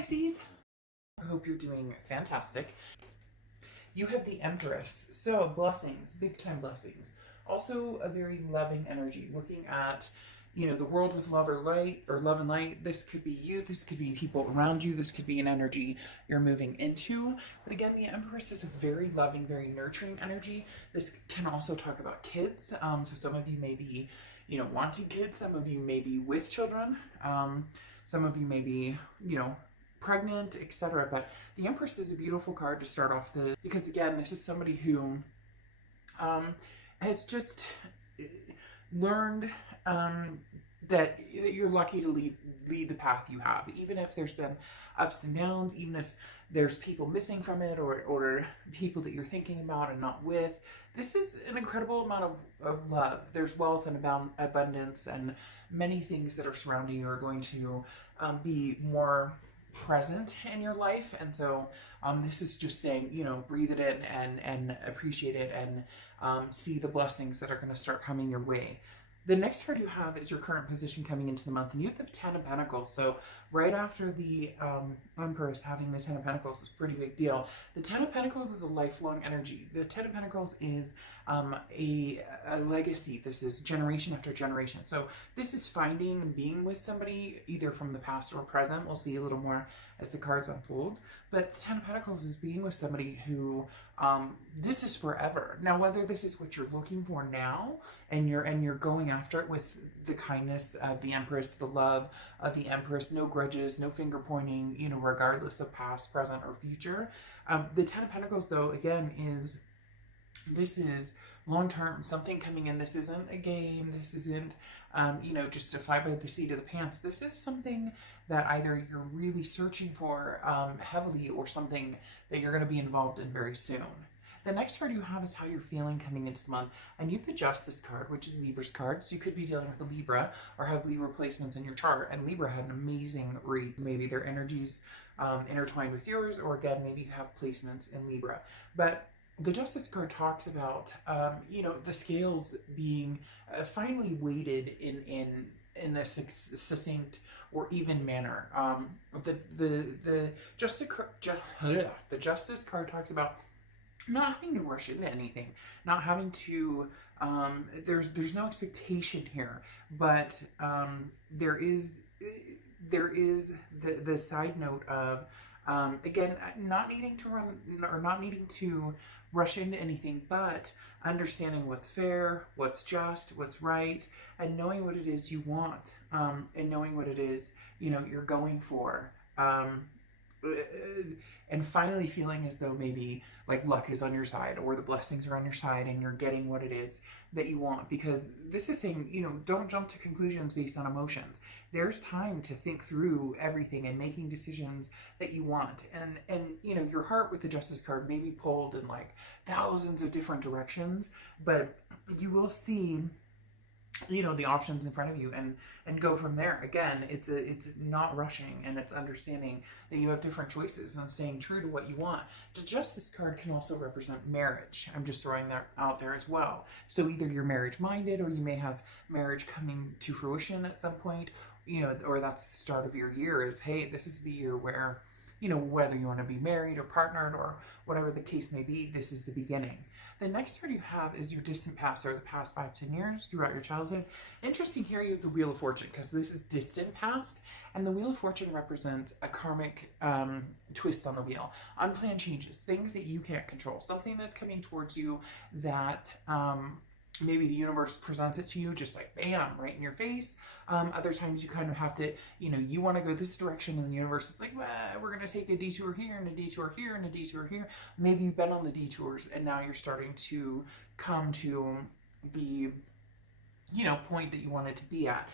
Pisces. I hope you're doing fantastic. You have the Empress, so blessings, big time blessings. Also a very loving energy, looking at, the world with love or light, or love and light. This could be you, this could be people around you, this could be an energy you're moving into. But again, the Empress is a very loving, very nurturing energy. This can also talk about kids. So some of you may be, wanting kids, some of you may be with children, some of you may be, pregnant, etc. But the Empress is a beautiful card to start off because again, this is somebody who has just learned that you're lucky to lead the path you have, even if there's been ups and downs, even if there's people missing from it, or people that you're thinking about and not with. This is an incredible amount of love. There's wealth and abundance, and many things that are surrounding you are going to be more present in your life. And so this is just saying, breathe it in and appreciate it, and see the blessings that are going to start coming your way. The next card you have is your current position coming into the month, and you have the Ten of Pentacles. So right after the Empress, having the Ten of Pentacles is a pretty big deal. The Ten of Pentacles is a lifelong energy. The Ten of Pentacles is a legacy. This is generation after generation. So this is finding and being with somebody either from the past or present. We'll see a little more as the cards unfold. But the Ten of Pentacles is being with somebody who this is forever. Now, whether this is what you're looking for now, and you're going after it with the kindness of the Empress, the love of the Empress, no grudges, no finger pointing, regardless of past, present, or future. The Ten of Pentacles, though, again, this is long-term, something coming in. This isn't a game. This isn't, just to fly by the seat of the pants. This is something that either you're really searching for heavily, or something that you're going to be involved in very soon. The next card you have is how you're feeling coming into the month. And you have the Justice card, which is Libra's card. So you could be dealing with a Libra or have Libra placements in your chart. And Libra had an amazing read. Maybe their energies intertwined with yours, or again, maybe you have placements in Libra. But the Justice card talks about, the scales being finally weighted in a succinct or even manner. The Justice card talks about not having to rush into anything, not having to, there's no expectation here, but there is the side note of, again, not needing to run, or not needing to rush into anything, but understanding what's fair, what's just, what's right, and knowing what it is you want, and knowing what it is, you're going for. And finally feeling as though maybe like luck is on your side, or the blessings are on your side, and you're getting what it is that you want. Because this is saying, don't jump to conclusions based on emotions. There's time to think through everything and making decisions that you want. And your heart with the Justice card may be pulled in like thousands of different directions, but you will see the options in front of you and go from there. Again, it's not rushing, and it's understanding that you have different choices and staying true to what you want. The Justice card can also represent marriage. I'm just throwing that out there as well. So either you're marriage minded, or you may have marriage coming to fruition at some point, or that's the start of your year, is, hey, this is the year where, whether you want to be married or partnered or whatever the case may be, this is the beginning. The next card you have is your distant past, or the past 5-10 years throughout your childhood. Interesting here, you have the Wheel of Fortune, because this is distant past, and the Wheel of Fortune represents a karmic twist on the wheel. Unplanned changes, things that you can't control, something that's coming towards you that maybe the universe presents it to you just like bam, right in your face. Other times you kind of have to, you want to go this direction, and the universe is like, well, we're going to take a detour here and a detour here and a detour here. Maybe you've been on the detours, and now you're starting to come to the, point that you wanted to be at.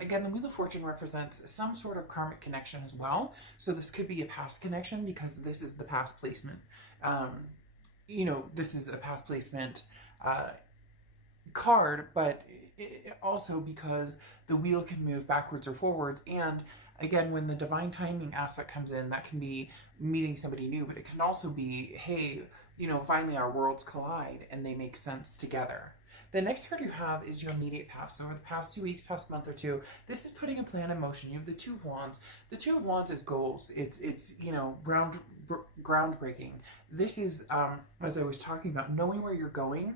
Again, the Wheel of Fortune represents some sort of karmic connection as well. So this could be a past connection, because this is the past placement. This is a past placement card, but also because the wheel can move backwards or forwards. And again, when the divine timing aspect comes in, that can be meeting somebody new, but it can also be, hey, finally our worlds collide and they make sense together. The next card you have is your immediate past. So over the past 2 weeks, past month or two, this is putting a plan in motion. You have the Two of Wands. The Two of Wands is goals. It's groundbreaking. This is, as I was talking about, knowing where you're going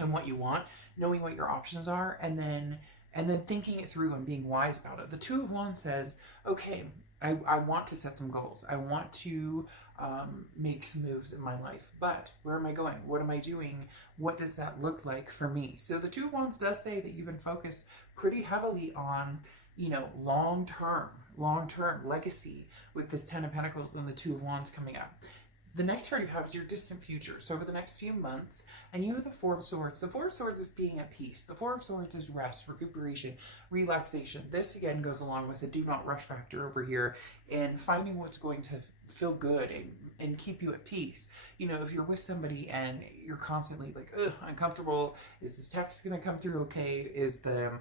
and what you want, knowing what your options are, and then thinking it through and being wise about it. The Two of Wands says, okay, I want to set some goals. I want to make some moves in my life, but where am I going? What am I doing? What does that look like for me? So the Two of Wands does say that you've been focused pretty heavily on, long-term legacy with this Ten of Pentacles and the Two of Wands coming up. The next card you have is your distant future. So over the next few months, and you have the Four of Swords. The Four of Swords is being at peace. The Four of Swords is rest, recuperation, relaxation. This again goes along with the do not rush factor over here and finding what's going to feel good and keep you at peace. If you're with somebody and you're constantly like, ugh, uncomfortable, is this text going to come through okay? Is the,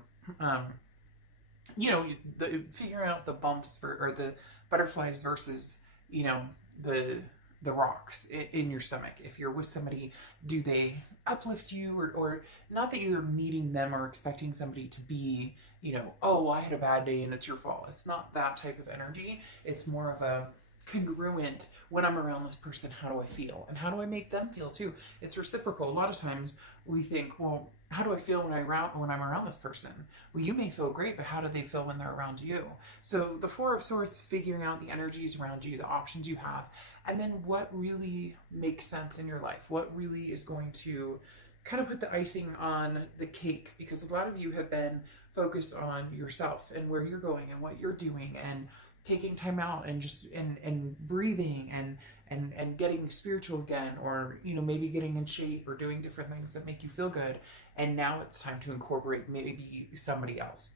figuring out the bumps or the butterflies versus, the rocks in your stomach. If you're with somebody, do they uplift you or not that you're meeting them or expecting somebody to be, oh, I had a bad day and it's your fault. It's not that type of energy. It's more of a congruent, when I'm around this person, how do I feel? And how do I make them feel too? It's reciprocal. A lot of times we think, well, how do I feel when I'm around this person? Well, you may feel great, but how do they feel when they're around you? So the Four of Swords, figuring out the energies around you, the options you have, and then what really makes sense in your life, what really is going to kind of put the icing on the cake, because a lot of you have been focused on yourself and where you're going and what you're doing and taking time out and just and breathing and getting spiritual again, or maybe getting in shape or doing different things that make you feel good, and now it's time to incorporate maybe somebody else.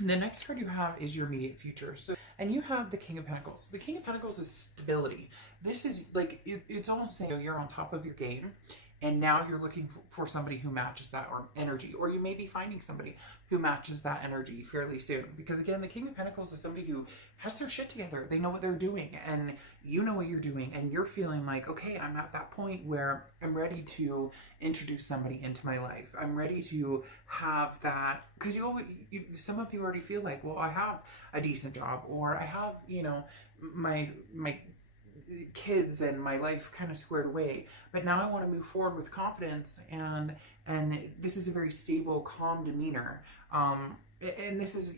The next card you have is your immediate future. And you have the King of Pentacles. The King of Pentacles is stability. This is like, it's almost saying you're on top of your game, and now you're looking for somebody who matches that or energy, or you may be finding somebody who matches that energy fairly soon. Because again, the King of Pentacles is somebody who has their shit together. They know what they're doing, and you know what you're doing, and you're feeling like, okay, I'm at that point where I'm ready to introduce somebody into my life. I'm ready to have that, because some of you already feel like, well, I have a decent job, or I have, my kids and my life kind of squared away, but now I want to move forward with confidence, and this is a very stable, calm demeanor, and this is,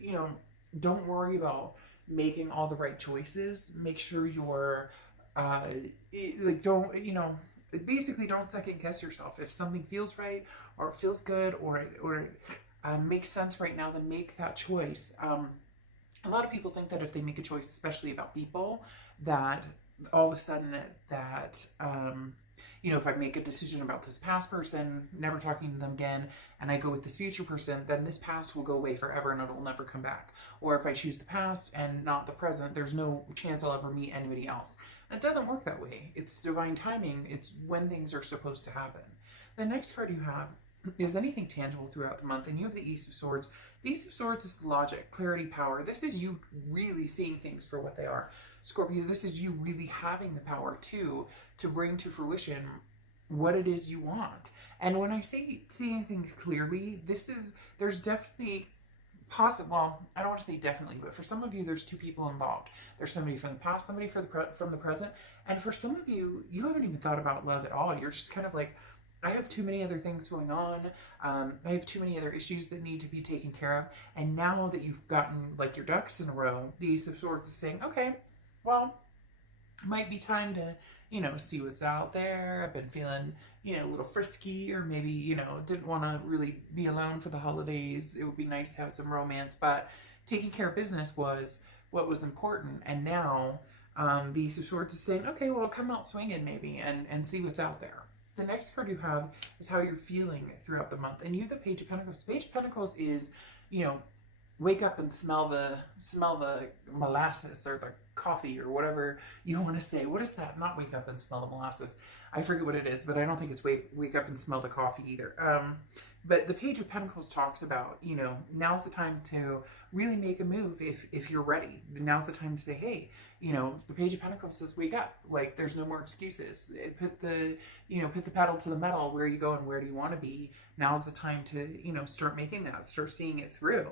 don't worry about making all the right choices. Make sure you're basically don't second guess yourself. If something feels right or it feels good or it makes sense right now, then make that choice. A lot of people think that if they make a choice, especially about people, that all of a sudden that, if I make a decision about this past person, never talking to them again, and I go with this future person, then this past will go away forever and it'll never come back. Or if I choose the past and not the present, there's no chance I'll ever meet anybody else. It doesn't work that way. It's divine timing. It's when things are supposed to happen. The next card you have is anything tangible throughout the month, and you have the Ace of Swords. The Ace of Swords is logic, clarity, power. This is you really seeing things for what they are. Scorpio, this is you really having the power to bring to fruition what it is you want. And when I say seeing things clearly, there's definitely well, I don't want to say definitely, but for some of you, there's two people involved. There's somebody from the past, somebody from the present, and for some of you, you haven't even thought about love at all. You're just kind of like, I have too many other things going on. I have too many other issues that need to be taken care of. And now that you've gotten like your ducks in a row, the Ace of Swords is saying, okay, well, it might be time to, see what's out there. I've been feeling, a little frisky, or maybe, didn't want to really be alone for the holidays. It would be nice to have some romance, but taking care of business was what was important. And now the Ace of Swords is saying, okay, well, come out swinging maybe and see what's out there. The next card you have is how you're feeling throughout the month. And you have the Page of Pentacles. The Page of Pentacles is, wake up and smell the molasses, or coffee or whatever you want to say. What is that? Not wake up and smell the molasses. I forget what it is, but I don't think it's wake up and smell the coffee either. But the Page of Pentacles talks about, you know, now's the time to really make a move if you're ready. Now's the time to say, hey, you know, the Page of Pentacles says wake up. Like, there's no more excuses. Put the pedal to the metal. Where are you going? Where do you want to be? Now's the time to, you know, start making that, start seeing it through.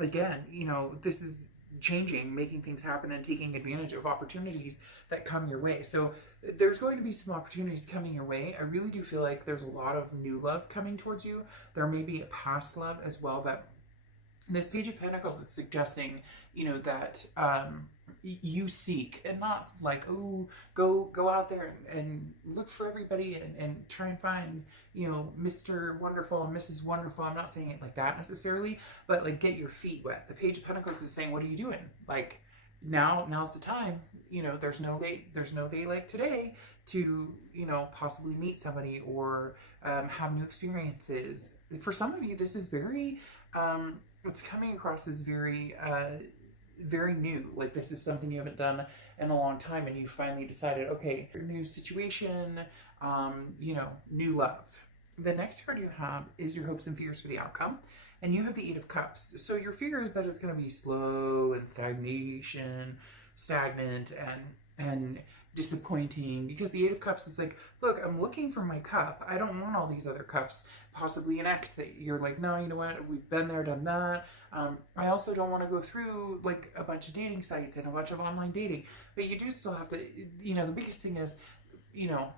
Again, you know, this is changing, making things happen, and taking advantage of opportunities that come your way. So there's going to be some opportunities coming your way. I really do feel like there's a lot of new love coming towards you. There may be a past love as well, but this Page of Pentacles is suggesting, you know, that you seek, and not like, oh, go out there and look for everybody and try and find, you know, Mr. Wonderful and Mrs. Wonderful. I'm not saying it like that necessarily, but like, get your feet wet. The Page of Pentacles is saying, what are you doing? Like, now's the time. You know, there's no day like today to, you know, possibly meet somebody or have new experiences. For some of you, this is very it's coming across as very very new. Like, this is something you haven't done in a long time, and you finally decided, okay, new situation, you know, new love. The next card you have is your hopes and fears for the outcome, and you have the Eight of Cups. So your fear is that it's going to be slow and stagnant and disappointing, because the Eight of Cups is like, look, I'm looking for my cup. I don't want all these other cups. Possibly an ex that you're like, no, you know what, we've been there, done that. I also don't want to go through like a bunch of dating sites and a bunch of online dating, but you do still have to, you know, the biggest thing is, you know,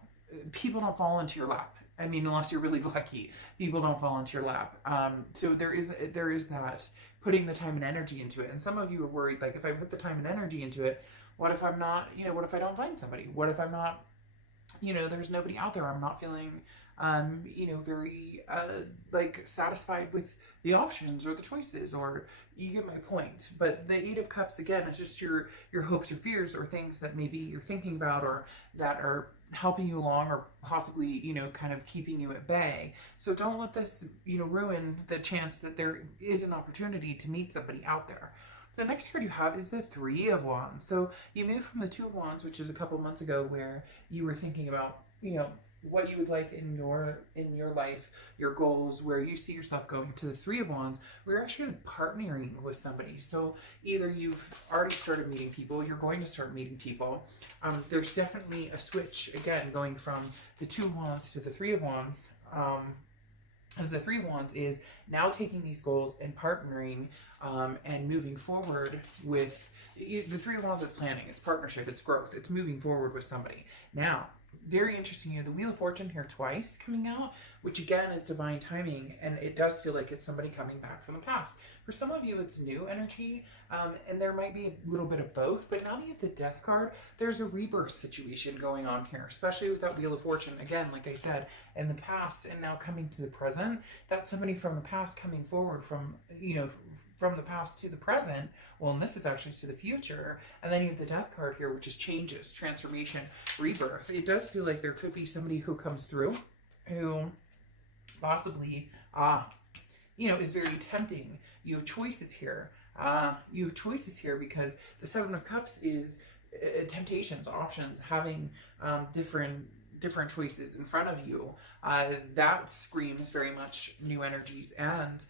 people don't fall into your lap. I mean, unless you're really lucky, people don't fall into your lap. So there is that putting the time and energy into it. And some of you are worried, like, if I put the time and energy into it, what if I'm not, you know, what if I don't find somebody? What if I'm not, you know, there's nobody out there. I'm not feeling, you know, very, like, satisfied with the options or the choices, or you get my point. But the Eight of Cups, again, is just your hopes or fears, or things that maybe you're thinking about, or that are helping you along, or possibly, you know, kind of keeping you at bay. So don't let this, you know, ruin the chance that there is an opportunity to meet somebody out there. The next card you have is the Three of Wands. So you moved from the Two of Wands, which is a couple months ago, where you were thinking about, you know, what you would like in your life, your goals, where you see yourself going, to the Three of Wands. We're actually partnering with somebody. So either you've already started meeting people, you're going to start meeting people. There's definitely a switch, again, going from the Two of Wands to the Three of Wands. As the Three of Wands is now taking these goals and partnering and moving forward with the Three of Wands is planning, it's partnership, it's growth, it's moving forward with somebody. Now, very interesting here, the Wheel of Fortune here twice coming out, which again is divine timing, and it does feel like it's somebody coming back from the past. For some of you, it's new energy, and there might be a little bit of both, but now that you have the Death card, there's a rebirth situation going on here, especially with that Wheel of Fortune. Again, like I said, in the past and now coming to the present, that's somebody from the past coming forward from, you know, from the past to the present. Well, and this is actually to the future. And then you have the Death card here, which is changes, transformation, rebirth. It does feel like there could be somebody who comes through who possibly, you know, is very tempting. You have choices here. You have choices here because the Seven of Cups is temptations, options, having different choices in front of you. That screams very much new energies and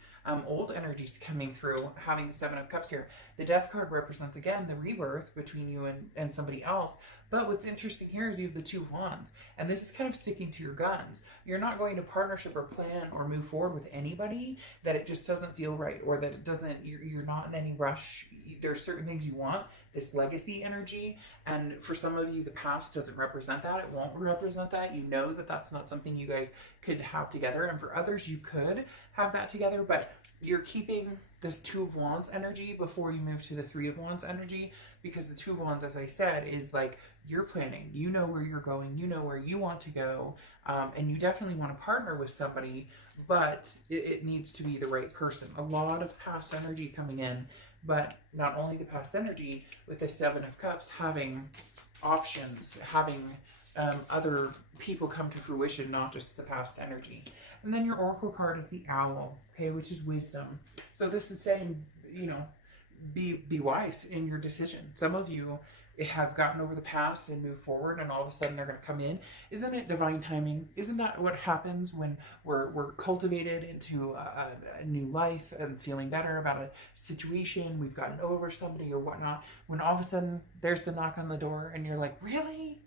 old energies coming through, having the Seven of Cups here. The Death card represents, again, the rebirth between you and somebody else. But what's interesting here is you have the Two of Wands, and this is kind of sticking to your guns. You're not going to partnership or plan or move forward with anybody that it just doesn't feel right, or that it doesn't, you're not in any rush. There's certain things you want, this legacy energy, and for some of you, the past doesn't represent that. It won't represent that. You know that that's not something you guys could have together, and for others, you could have that together, but you're keeping this Two of Wands energy before you move to the Three of Wands energy, because the Two of Wands, as I said, is like, you're planning, you know where you're going, you know where you want to go, and you definitely want to partner with somebody, but it needs to be the right person. A lot of past energy coming in, but not only the past energy, with the Seven of Cups, having options, having other people come to fruition, not just the past energy. And then your Oracle card is the Owl, okay, which is wisdom. So this is saying, you know, be wise in your decision. Some of you have gotten over the past and moved forward, and all of a sudden they're going to come in. Isn't it divine timing? Isn't that what happens when we're cultivated into a new life and feeling better about a situation? We've gotten over somebody or whatnot. When all of a sudden there's the knock on the door, and you're like, really?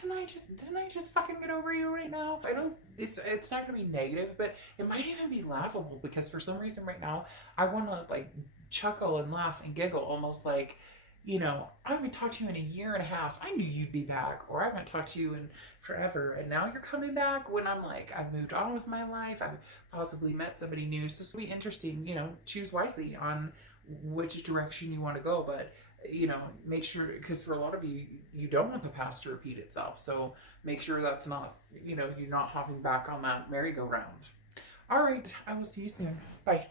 Didn't I just fucking get over you right now? I don't, it's not gonna be negative, but it might even be laughable, because for some reason right now I want to like chuckle and laugh and giggle, almost like, I haven't talked to you in a year and a half. I knew you'd be back, or I haven't talked to you in forever, and now you're coming back, when I'm like, I've moved on with my life, I've possibly met somebody new. So it's gonna be interesting. Choose wisely on which direction you want to go, but make sure, because for a lot of you, you don't want the past to repeat itself. So make sure that's not, you're not hopping back on that merry-go-round. All right, I will see you soon. Bye.